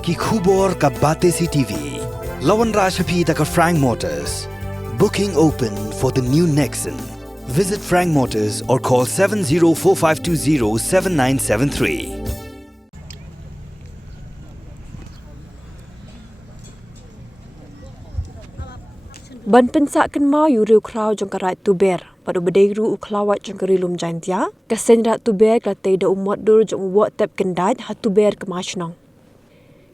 ki khubor ka bate si TV. Lawan Rashapi taka Frank Motors. Booking open for the new Nexon. Visit Frank Motors or call 7045207973. Ban Pynsah kan mau yuriu krau jong karai tuber pada bedairu uklawat jong karilum jantia ka Seiñraij tuber ka teida umot dur jong uwat tep Kyndait ha tuber ke masnong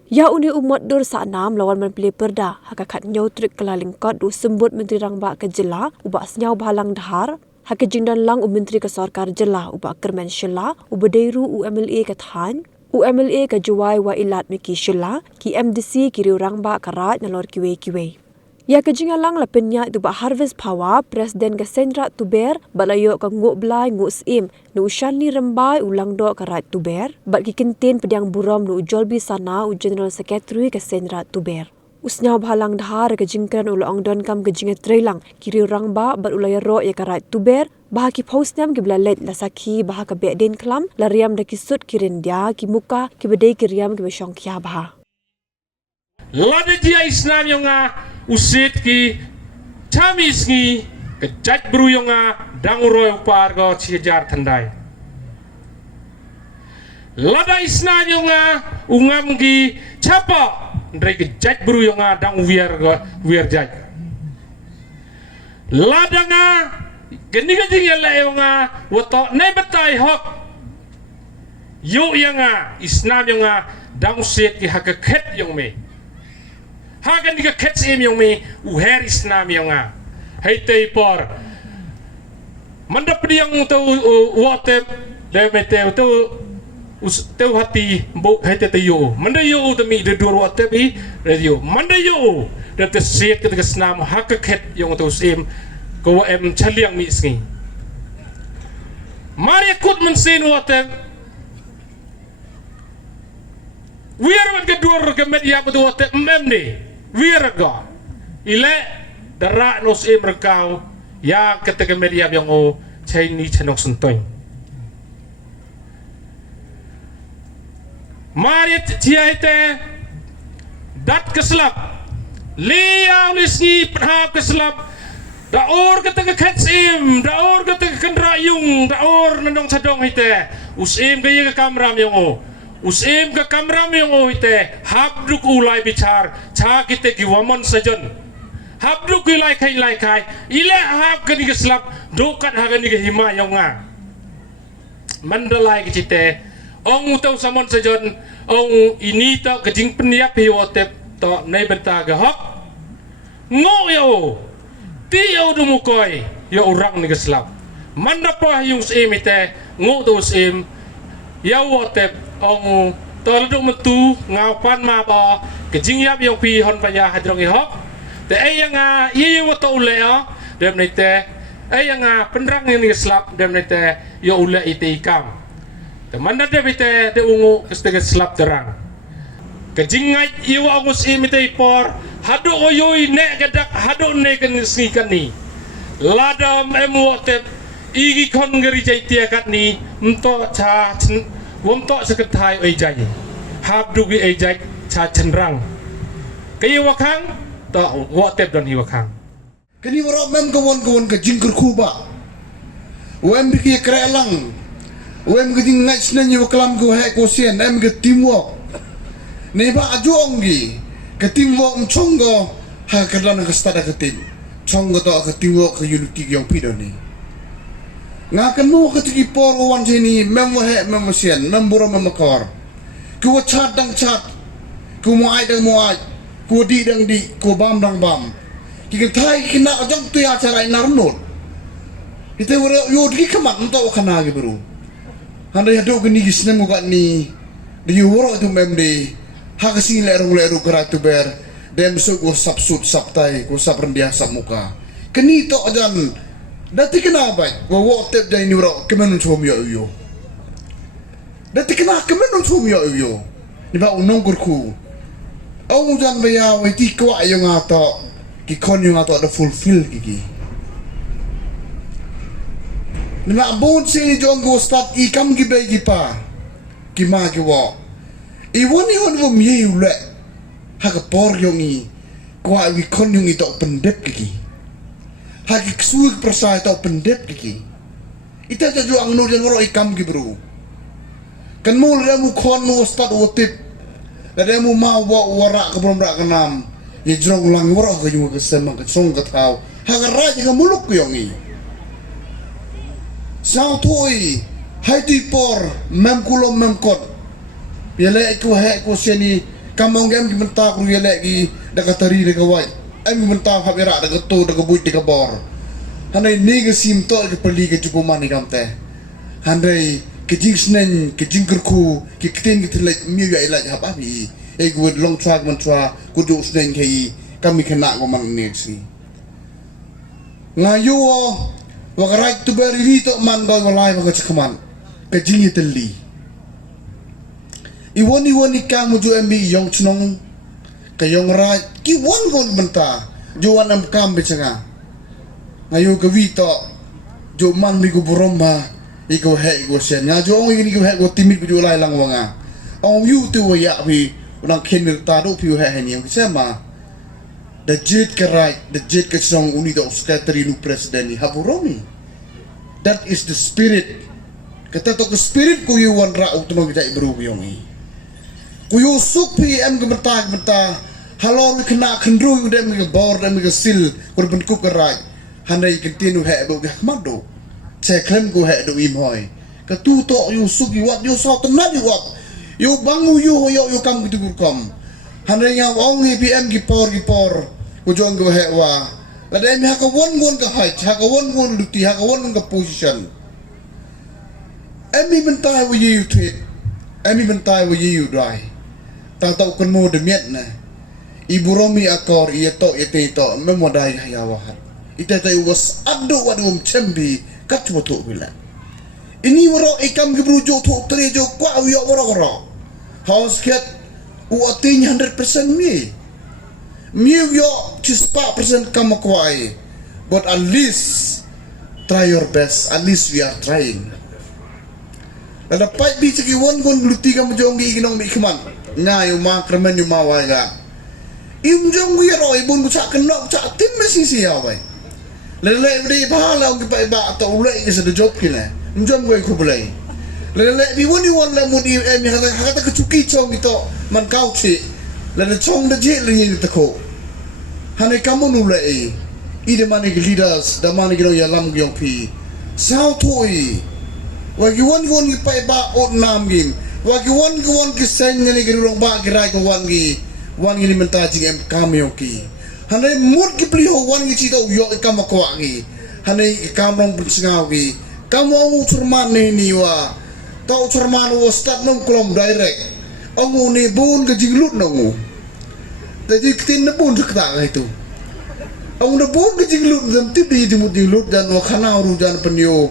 ya uni umot dur sa nam lawan man pilih perda ha kat nyau trik kelalingkot du sembut menteri rangba ke jela ubak senyau balang dahar ha ke jingdan lang menteri ke sarkar jela ubak kermen shela ubedairu UMLA ke than UMLA ke juai wa ilat miki shela ki MDC kiriu rangba karat nalor kiwe ya kejingalang lapenya tu ba harvest power presiden ke Seiñraij tuber balayo ka nguk blai nguk sim nu ushani rembai ulang do karat tuber bat ki kinten pediang buram nu ujolbi sana u general secretary ke Seiñraij tuber usnyau bhalang dhar ke jingkran ulong don kam ke jingat trailang kiri rangba bat ulaya ro ya karat tuber bah ki postnam ki blalet la sakhi bah ka beden klam la riam da ki sut kirin dia ki muka ki bedai ki riam ki besong kya bah lada dia Islam yang usit ki chamis ngi ke jaj bru yang danguroy upar go cijar tandai lada Islam yang ungam ki chapa ndre ke jaj bru yang dang wier jaj lada nga geni ga jingela yang woto ne betai hok yo yang Islam yang dang usit ki hakaket yang me hagan diga kets em yang me uher Islam yang hei tei por mandap diang tu wate de mete tu hati bo hei te yo manda yo tu mi de dur wate bi radio manda yo de te set ke Islam hakaket yang tu sim ko em chaliang mi sngi mari kut men sen wate wir wat ke dur ke media betu wate memne Wiraga ile darak nos merkau ya ketika media yang Chinese chanok sentoy marit ciaite dat keslap liau lisni perhap keslap daor ketika ketsim daor ketika kendrayung daor nandong sadong ite usim kaya ke kamram yang usim ke kamram yang ite habduk ulai bicar cha kita giwamon sajon habduk ulai kai ile hab kani keslap dokat hagani ke hima yang mandalai ke cite ong tau samon sajon ong ini ta kejing peniap hiwotep to nei benta ga hok ngo yo ti yo dumukoi yo orang ni keslap mandapa yung sim ite ngo tu sim ya wotep ong tolong mentu ngapan ma ba kejing yap yang pi hon paya hadrong ihok te yang ye wato ule dem nete yang penrang yang slap dem nete yo ule ite ikam te manda de bite de ungu kestege slap terang kejing ngai iwa angus imite por hadu oyoi ne gadak hadu ne kan snikan ni ladam emote igi kon ngeri jaitia kat ni mto cha wontok seketai ejai habdugi ejai cha cenrang kaya wakang ta wotep don hiwakang kini warok mem kawan ke jingkur kuba wem biki krelang wem giding ngai snenyi waklam ko he ko sien em ke timwok ne ba ajongi ke timwok mchongo ha kadlan ke stada ke tim chongo to ke timwok ke unity yang pidoni ngakan mo ketiki por wan sini memhe memesian memburo memakor ku chat dang chat ku muai dang muai ku di dang di ku bam dang bam ki thai kina jong tu acara inarnot kita wara yo di kamat untuk kana ge bro handa ya do gni gisne mo ni di woro tu memde ha kasing lerung karatu ber dem so go sapsut saptai ku saprendia samuka keni to ajan dati kenapa? Wawa tep jadi nurok kemenun suami yo. Dati kenapa kemenun suami yo? Ni ba unong kurku. Au jan baya weti kwa yo ngato ki kon yo ngato ada fulfill kiki. Ni ba bon sini jong go start ikam gi be gi pa. Ki ma gi wo. Iwan wo miu le. Haka por yongi. Kwa wi kon yongi tok pendep lagi. Haki ksuik persai tok pendep lagi. Ita jaju ang nur jan waro ikam ki bro. Kan mul mu kon mu start wotip. Ada mu ma wara ke brom rak kenam. Ye jrong lang waro ke ju ke sema ke song ke tau. Haka raja ke muluk yongi. Sao thôi. Hai ti por mem kulo mem kot. Yele ku he ku seni kamong gam ki benta ku yele ki dakatari de kawai. Em ki benta ha bera de to de buit de bor. Hanai ni ke sim to ke perli ke cukup mani kam teh. Hanai ke jing snen ke jing kerku ke kten ke telek mi ya ila ha ba bi. E ku long track man tra ku du snen ke kami kena ko man ni si. Ngayo wakarai tu beri to man ba walai ba kachkaman. Ke jing teli. Iwan ikang muju embi yong chnong ke yong rai ki won gon benta juan am kam becanga ngayo ke wi to jo man mi go boromba iko he go sen nga jo ong ini go he go timit bu lai lang wanga ong yu tu ya bi unang ken ta do pi he ni ke sema the jet ke rai the jet ke song uni do secretary nu president ni haboromi. That is the spirit. Kata to ke spirit ku yu wan ra utno kita ibru yongi. Kuyu supi em ke benta halor mi kena kendru dem ke bor dem ke sil kur ben ku kerai handai ke tinu he do ke mado che klem ku he do im hoi ke tu to yu suki wat yu so tenat yu wat yu bangu yu yo kam ke tu kom handai nya ong hi pm ki por ku jong ke he wa la dem ha ka won ke hai ha ka won luti ha ka won ke position emi bentai wo yu tweet emi bentai wo yu dry ta tau kan mo de miet na ibu romi akor ia to memodai hayawahat ita tai was adu wadum chembi kat moto bila ini waro ikam gebrujo to trejo kwa yo waro house ket u atin 100% mi yo just 4% kam kwai but at least try your best, at least we are trying. Ada pai bi segi won gon luti kam jongi ginong mi kman na yu ma kremen yu ma wa ga im jong wi ro ibun bu cha kenok cha tim mesi si ya bai le bi ba la ki pai ba to le ki se de job ki le im jong wi ku blai le bi won yu won la mu di em ha ta ke chuki chong ki to man kau chi le de chong de je le ni te ko hane kamu nu le i de mani ki leaders da mani ki ya lam gyong pi sao thoi wa ki won ki pai ba ot nam gin wagi wan ki sen ni gerong ba gerai ko wan gi menta jing em kamyo ki hanai mut ki pli ho wan gi chi do yo kam ko gi hanai kamrong prsngau gi kamu churman ni wa tau churman wo start nong klom direct ongu ni bun ke jing lut nongu jadi tin na bun sekta itu ongu na bun ke jing lut dam ti di mut jing lut dan wa khana ru jan penyo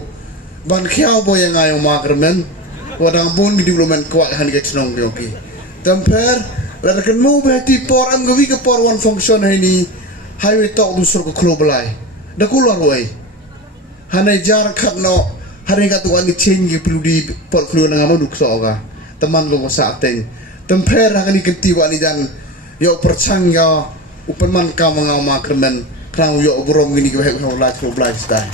ban khiao bo yang ayo makrmen wadang bun di diplomen kuat han ke chnong yoki temper la kan mo be ti por am gawi ke por one function ni highway tok lusur ko global da kulor wai hanai jar khat no hari ka tuan ni change ki perlu di por klu na ngamuk so ga teman lo sa teng temper ha ni kenti wa ni dan yo perchang ya upan man ka mga ma kremen krang yo brom ni ke he la global style